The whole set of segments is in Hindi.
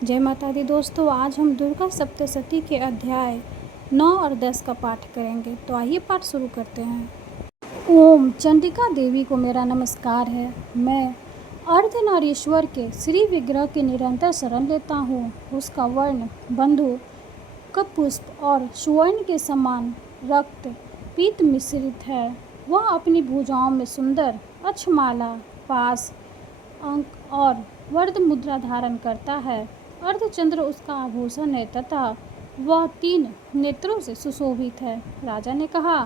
जय माता दी दोस्तों, आज हम दुर्गा सप्तशती के अध्याय 9 और 10 का पाठ करेंगे। तो आइए पाठ शुरू करते हैं। ओम चंडिका देवी को मेरा नमस्कार है। मैं अर्धनारीश्वर के श्री विग्रह की निरंतर शरण लेता हूँ। उसका वर्ण बंधु कप पुष्प और सुवर्ण के समान रक्त पीत मिश्रित है। वह अपनी भुजाओं में सुंदर अक्षमाला, पास, अंक और वर्ध मुद्रा धारण करता है। अर्धचंद्र उसका आभूषण है तथा वह 3 नेत्रों से सुशोभित है। राजा ने कहा,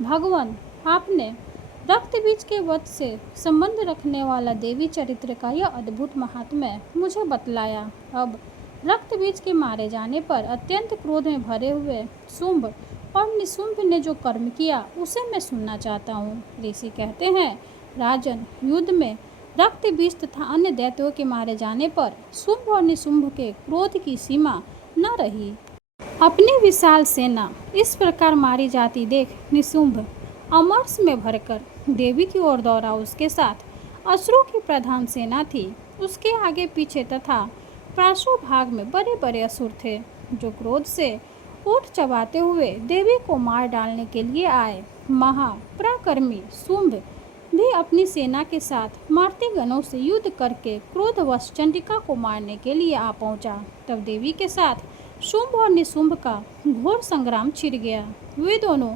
भगवान, आपने रक्त बीज के वध से संबंध रखने वाला देवी चरित्र का यह अद्भुत महात्म्य मुझे बतलाया। अब रक्त बीज के मारे जाने पर अत्यंत क्रोध में भरे हुए शुंभ और निशुंभ ने जो कर्म किया उसे मैं सुनना चाहता हूँ। ऋषि कहते हैं, राजन, युद्ध में रक्त बीज तथा अन्य दैत्यों के मारे जाने पर शुंभ और निशुंभ के क्रोध की सीमा न रही। अपनी विशाल सेना इस प्रकार मारी जाती देख निशुंभ अमरस में भरकर देवी की ओर दौड़ा। उसके साथ असुरों की प्रधान सेना थी। उसके आगे पीछे तथा पार्श्व भाग में बड़े बड़े असुर थे, जो क्रोध से ऊँट चबाते हुए देवी को मार डालने के लिए आए। महापराक्रमी शुंभ भी अपनी सेना के साथ मारती गणों से युद्ध करके क्रोधवश चंडिका को मारने के लिए आ पहुंचा। तब देवी के साथ शुंभ और निशुंभ का घोर संग्राम छिड़ गया। वे दोनों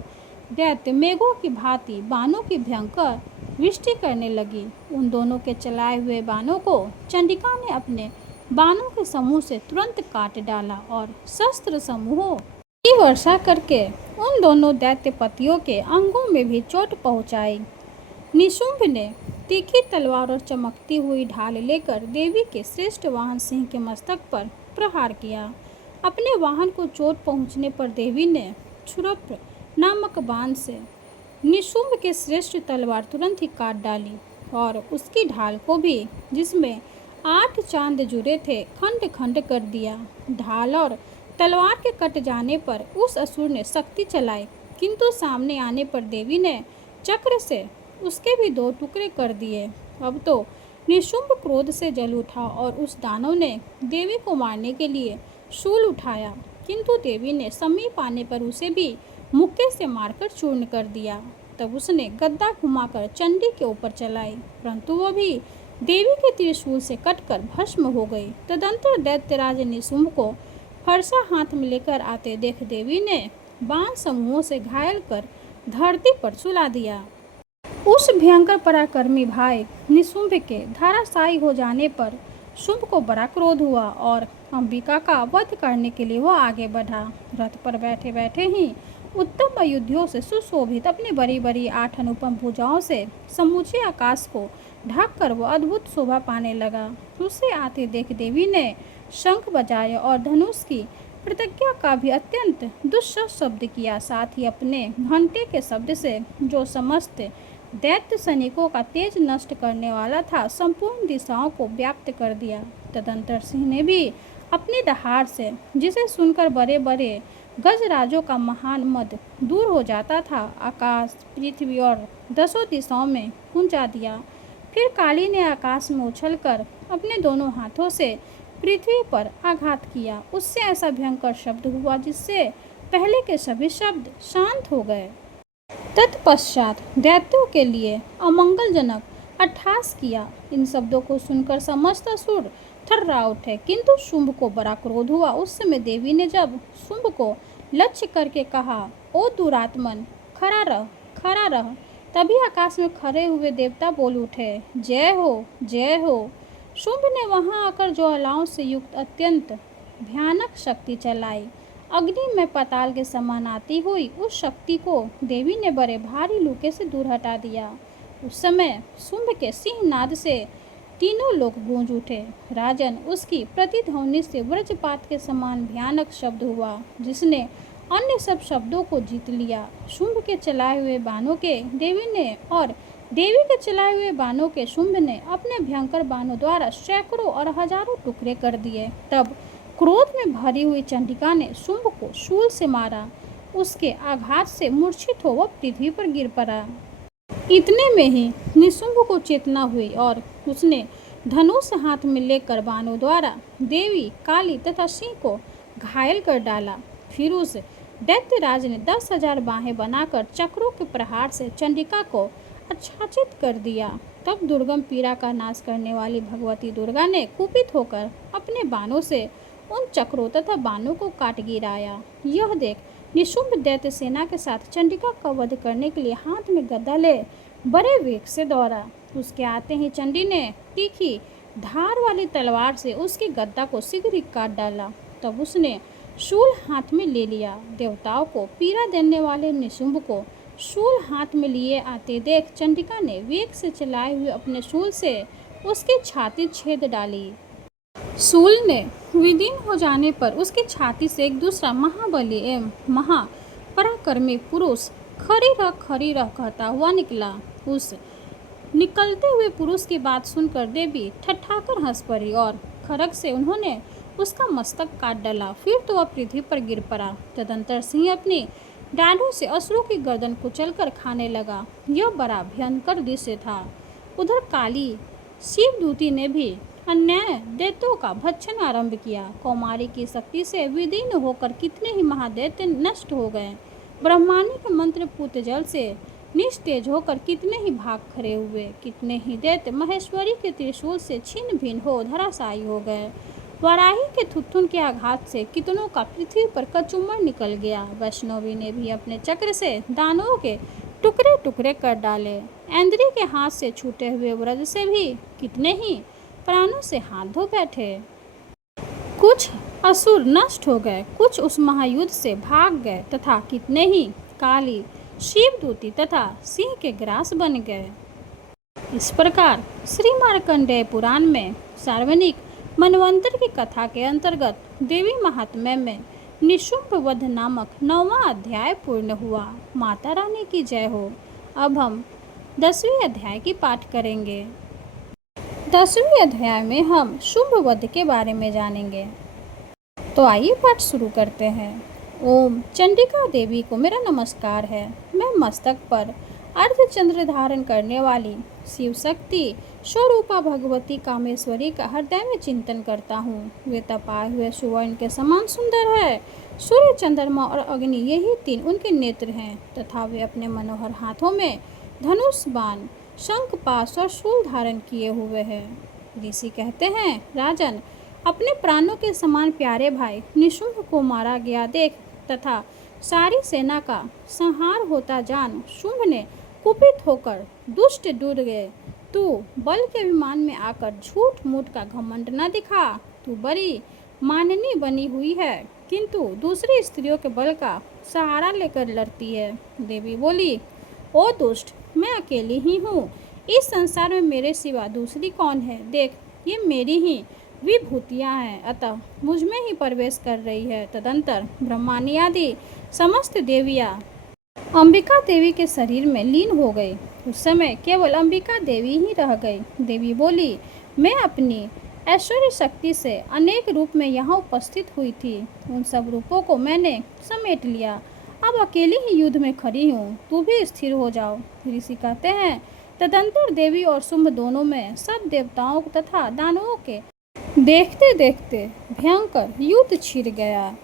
दैत्य मेघों की भांति बाणों की भयंकर वृष्टि करने लगी। उन दोनों के चलाए हुए बाणों को चंडिका ने अपने बाणों के समूह से तुरंत काट डाला और शस्त्र समूहों की वर्षा करके उन दोनों दैत्यपतियों के अंगों में भी चोट पहुंचाई। निशुंभ ने तीखी तलवार और चमकती हुई ढाल लेकर देवी के श्रेष्ठ वाहन सिंह के मस्तक पर प्रहार किया। अपने वाहन को चोट पहुंचने पर देवी ने क्षुरप्र नामक बाण से निशुंभ के श्रेष्ठ तलवार तुरंत ही काट डाली और उसकी ढाल को भी, जिसमें 8 चांद जुड़े थे, खंड खंड कर दिया। ढाल और तलवार के कट जाने पर उस असुर ने शक्ति चलाई, किंतु सामने आने पर देवी ने चक्र से उसके भी 2 टुकड़े कर दिए। अब तो निशुंभ क्रोध से जल उठा और उस दानव ने देवी को मारने के लिए शूल उठाया, किंतु देवी ने समीप आने पर उसे भी मुक्के से मारकर चूर्ण कर दिया। तब उसने गद्दा घुमाकर चंडी के ऊपर चलाई, परंतु वह भी देवी के त्रिशूल से कटकर भस्म हो गई। तदंतर दैत्यराज निशुंभ को फरसा हाथ में लेकर आते देख देवी ने बाण समूहों से घायल कर धरती पर सुला दिया। उस भयंकर पराक्रमी भाई निशुंभ के धराशायी हो जाने पर शुंभ को बड़ा क्रोध हुआ और अंबिका का वध करने के लिए वह आगे बढ़ा। रथ पर बैठे बैठे ही उत्तम आयुधियों से सुशोभित अपनी बड़ी बड़ी 8 अनुपम भुजाओं से समूचे आकाश को ढक कर वह अद्भुत शोभा पाने लगा। उसे आते देख देवी ने शंख बजाए और धनुष की प्रतिज्ञा का भी अत्यंत दुस्सह शब्द किया। साथ ही अपने घंटे के शब्द से, जो समस्त दैत्य सैनिकों का तेज नष्ट करने वाला था, संपूर्ण दिशाओं को व्याप्त कर दिया। तदंतर सिंह ने भी अपनी दहाड़ से, जिसे सुनकर बड़े बड़े गजराजों का महान मद दूर हो जाता था, आकाश, पृथ्वी और 10 दिशाओं में गुंजा दिया। फिर काली ने आकाश में उछलकर अपने दोनों हाथों से पृथ्वी पर आघात किया। उससे ऐसा भयंकर शब्द हुआ जिससे पहले के सभी शब्द शांत हो गए। तत्पश्चात दैत्यों के लिए अमंगलजनक अट्टहास किया। इन शब्दों को सुनकर समस्त असुर थर्रा उठे, किंतु शुंभ को बड़ा क्रोध हुआ। उस समय देवी ने जब शुंभ को लक्ष्य करके कहा, ओ दुरात्मन, खड़ा रह, खड़ा रह। तभी आकाश में खड़े हुए देवता बोल उठे, जय हो, जय हो। शुंभ ने वहां आकर ज्वालाओं से युक्त अत्यंत भयानक शक्ति चलाई। अग्नि में पाताल के समान आती हुई उस शक्ति को देवी ने बड़े भारी लूके से दूर हटा दिया। उस समय शुंभ के सिंहनाद से तीनों लोग गूंज उठे। राजन, उसकी प्रतिध्वनि से वज्रपात के समान भयानक शब्द हुआ, जिसने अन्य सब शब्दों को जीत लिया। शुंभ के चलाए हुए बाणों के देवी ने और देवी के चलाए हुए बाणों के शुंभ ने अपने भयंकर बाणों द्वारा सैकड़ों और हजारों टुकड़े कर दिए। तब क्रोध में भरी हुई चंडिका ने शुंभ को शूल से मारा। उसके आघात से मूर्छित हो वह पृथ्वी पर गिर पड़ा। इतने में ही निशुंभ को चेतना हुई और उसने धनुष हाथ में लेकर बाणों द्वारा देवी, काली तथा सिंह को घायल कर डाला। फिर उस दैत्यराज ने 10,000 बाहें बनाकर चक्रों के प्रहार से चंडिका को आच्छादित कर दिया। तब दुर्गम पीड़ा का नाश करने वाली भगवती दुर्गा ने कुपित होकर अपने बाणों से उन चक्रों तथा बाणों को काट गिराया। यह देख निशुंभ दैत्य सेना के साथ चंडिका का वध करने के लिए हाथ में गदा ले बड़े वेग से दौड़ा। उसके आते ही चंडी ने तीखी धार वाली तलवार से उसकी गद्दा को शीघ्र ही काट डाला। तब उसने शूल हाथ में ले लिया। देवताओं को पीड़ा देने वाले निशुंभ को शूल हाथ में लिए आते देख चंडिका ने वेग से चलाए हुए अपने शूल से उसकी छाती छेद डाली। शूल ने विदीर्ण हो जाने पर उसकी छाती से एक दूसरा महाबली एवं महापराक्रमी पुरुष खरी रह कहता हुआ निकला। उस निकलते हुए पुरुष की बात सुनकर देवी ठठाकर हंस पड़ी और खड्ग से उन्होंने उसका मस्तक काट डाला। फिर तो वह पृथ्वी पर गिर पड़ा। तदंतर सिंह अपनी डांडों से असुरों की गर्दन कुचलकर खाने लगा। यह बड़ा भयंकर दृश्य था। उधर काली शिवदूती ने भी अन्याय दैत्यों का भक्षण आरंभ किया। कौमारी की शक्ति से विदीर्ण होकर कितने ही महादैत्य नष्ट हो गए। ब्रह्मांड के मंत्र पूत जल से निस्तेज होकर कितने ही भाग खड़े हुए। कितने ही दैत्य महेश्वरी के त्रिशूल से छिन्न भिन्न हो धराशायी हो गए। वाराही के थुथुन के आघात से कितनों का पृथ्वी पर कचुम्बर निकल गया। वैष्णवी ने भी अपने चक्र से दानवों के टुकड़े टुकड़े कर डाले। इंद्री के हाथ से छूटे हुए व्रज से भी कितने ही प्राणों से हाथ धो बैठे। कुछ असुर नष्ट हो गए, कुछ उस महायुद्ध से भाग गए तथा कितने ही काली शिवदूती तथा सिंह के ग्रास बन गए। इस प्रकार श्री मार्कंडेय पुराण में सार्वजनिक मनवंतर की कथा के अंतर्गत देवी महात्म्य में निशुंभ वध नामक 9वां अध्याय पूर्ण हुआ। माता रानी की जय हो। अब हम 10वें अध्याय की पाठ करेंगे। 10वें अध्याय में हम शुंभ वध के बारे में जानेंगे। तो आइए पाठ शुरू करते हैं। ओम चंडिका देवी को मेरा नमस्कार है। मैं मस्तक पर अर्धचंद्र धारण करने वाली शिव शक्ति स्वरूपा भगवती कामेश्वरी का हृदय में चिंतन करता हूँ। वे तपाए हुए सुवर्ण के समान सुंदर है। सूर्य, चंद्रमा और अग्नि यही तीन उनके नेत्र हैं तथा वे अपने मनोहर हाथों में धनुष, बाण, शंख, पाश और शूल धारण किए हुए हैं। ऋषि कहते हैं, राजन, अपने प्राणों के समान प्यारे भाई निशुंभ को मारा गया देख तथा सारी सेना का संहार होता जान शुंभ ने कुपित होकर दुष्ट डूब गए। तू बल के अभिमान में आकर झूठ मूठ का घमंड न दिखा। तू बड़ी माननी बनी हुई है किंतु दूसरी स्त्रियों के बल का सहारा लेकर लड़ती है। देवी बोली, ओ दुष्ट, मैं अकेली ही हूँ। इस संसार में मेरे सिवा दूसरी कौन है? देख, ये मेरी ही विभूतियाँ हैं, अतः मुझ में ही प्रवेश कर रही है। तदंतर ब्रह्मानी आदि समस्त देवियाँ अंबिका देवी के शरीर में लीन हो गई। उस समय केवल अंबिका देवी ही रह गई। देवी बोली, मैं अपनी ऐश्वर्य शक्ति से अनेक रूप में यहाँ उपस्थित हुई थी। उन सब रूपों को मैंने समेट लिया। अब अकेली ही युद्ध में खड़ी हूँ। तू भी स्थिर हो जाओ। ऋषि कहते हैं, तदंतर देवी और शुंभ दोनों में सब देवताओं तथा दानवों के देखते देखते भयंकर युद्ध छिड़ गया।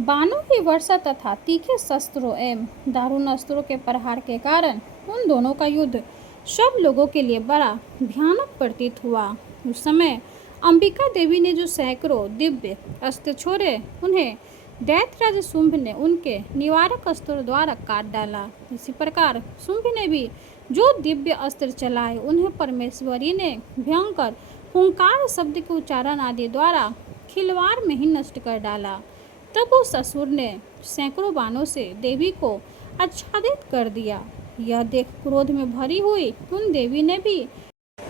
बाणों की वर्षा तथा तीखे शस्त्रों एवं दारुण अस्त्रों के प्रहार के कारण उन दोनों का युद्ध सब लोगों के लिए बड़ा भयानक प्रतीत हुआ। उस समय अंबिका देवी ने जो सैकड़ों दिव्य अस्त्र छोड़े, उन्हें दैत्यराज शुंभ ने उनके निवारक अस्त्रों द्वारा काट डाला। इसी प्रकार शुंभ ने भी जो दिव्य अस्त्र चलाए, उन्हें परमेश्वरी ने भयंकर हुंकार शब्द के उच्चारण आदि द्वारा खिलवाड़ में ही नष्ट कर डाला। तब उस असुर ने सैकड़ों बाणों से देवी को आच्छादित कर दिया। यह देख क्रोध में भरी हुई उन देवी ने भी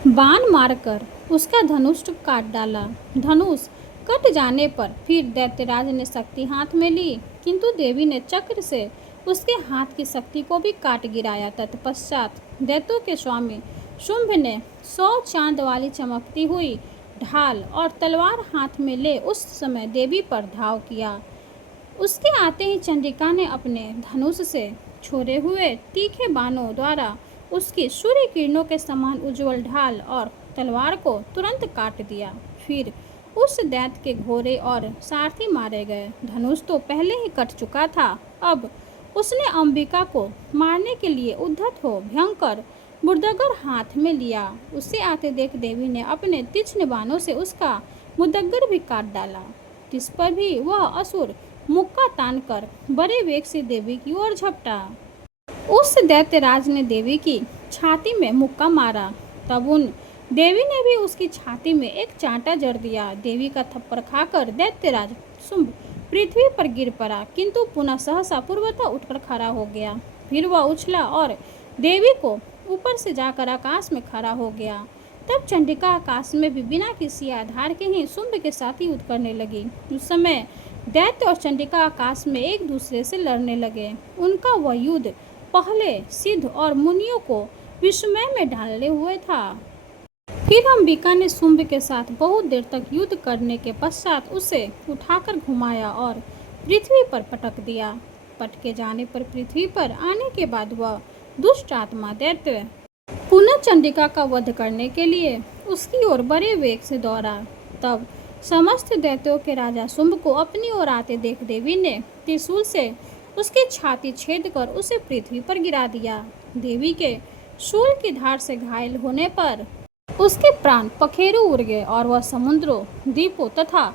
बाण मारकर उसका धनुष काट डाला। धनुष कट जाने पर फिर दैत्यराज ने शक्ति हाथ में ली, किंतु देवी ने चक्र से उसके हाथ की शक्ति को भी काट गिराया। तत्पश्चात दैत्यों के स्वामी शुंभ ने 100 चांद वाली चमकती हुई ढाल और तलवार हाथ में ले उस समय देवी पर धाव किया। उसके आते ही चंडिका ने अपने धनुष से छोड़े हुए तीखे बाणों द्वारा उसकी सूर्य किरणों के समान उज्जवल ढाल और तलवार को तुरंत काट दिया। फिर उस दैत्य के घोड़े और सारथी मारे गए। धनुष तो पहले ही कट चुका था। अब उसने अंबिका को मारने के लिए उद्धत हो भयंकर मुर्दगर हाथ में लिया। उसे आते देख देवी ने अपने तीक्ष्ण बाणों से उसका मुद्दगर भी काट डाला। जिस पर भी वह असुर मुक्का तानकर बड़े वेग से देवी की ओर झपटा। उस दैत्यराज ने देवी की छाती में मुक्का मारा। तब उन देवी ने भी उसकी छाती में एक चांटा जड़ दिया। देवी का थप्पड़ खाकर दैत्यराज शुंभ पृथ्वी पर गिर पड़ा, किंतु पुनः सहसा पूर्वतः उठकर खड़ा हो गया। फिर वह उछला और देवी को ऊपर से जाकर आकाश में खड़ा हो गया। तब चंडिका आकाश में भी बिना किसी आधार के ही शुंभ के साथ युद्ध करने लगी। उस समय दैत्य और चंडिका आकाश में एक दूसरे से लड़ने लगे। उनका वह युद्ध पहले सिद्ध और मुनियों को विस्मय में डाले हुए था। फिर अंबिका ने शुंभ के साथ बहुत देर तक युद्ध करने के पश्चात उसे उठाकर घुमाया और पृथ्वी पर पटक दिया। पटके जाने पर पृथ्वी पर आने के बाद वह दुष्ट आत्मा दैत्य पुनः चंडिका का वध करने के लिए उसकी ओर बड़े वेग से दौड़ा। तब समस्त दैत्यों के राजा शुंभ को अपनी ओर आते देख देवी ने त्रिशूल से उसकी छाती छेद कर उसे पृथ्वी पर गिरा दिया। देवी के शूल की धार से घायल होने पर उसके प्राण पखेरु उड़ गए और वह समुद्रों, द्वीपों तथा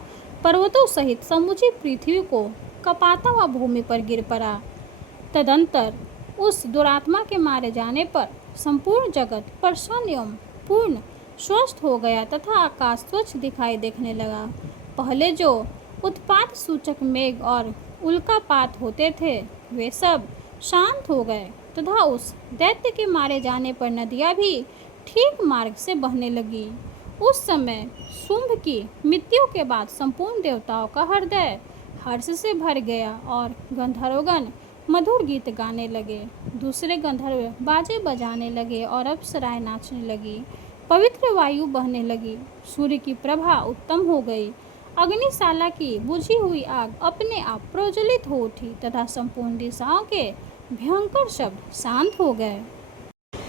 पर्वतों सहित समूची पृथ्वी को कपाता हुआ भूमि पर गिर पड़ा। तदंतर उस दुरात्मा के मारे जाने पर संपूर्ण जगत प्रसन्न एवं पूर्ण स्वस्थ हो गया तथा आकाश स्वच्छ दिखाई देने लगा। पहले जो उत्पात सूचक मेघ और उल्कापात होते थे वे सब शांत हो गए तथा उस दैत्य के मारे जाने पर नदियाँ भी ठीक मार्ग से बहने लगी। उस समय शुंभ की मृत्यु के बाद संपूर्ण देवताओं का हृदय हर्ष से भर गया और गंधर्वगण मधुर गीत गाने लगे। दूसरे गंधर्व बाजे बजाने लगे और अप्सराएं नाचने लगी। पवित्र वायु बहने लगी। सूर्य की प्रभा उत्तम हो गई। अग्निशाला की बुझी हुई आग अपने आप प्रज्वलित हो उठी तथा संपूर्ण दिशाओं के भयंकर शब्द शांत हो गए।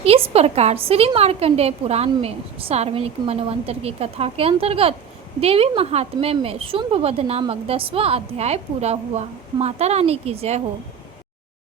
इस प्रकार श्री मार्कंडेय पुराण में सार्वजनिक मनवंतर की कथा के अंतर्गत देवी महात्म्य में शुंभ वध नामक 10वां अध्याय पूरा हुआ। माता रानी की जय हो।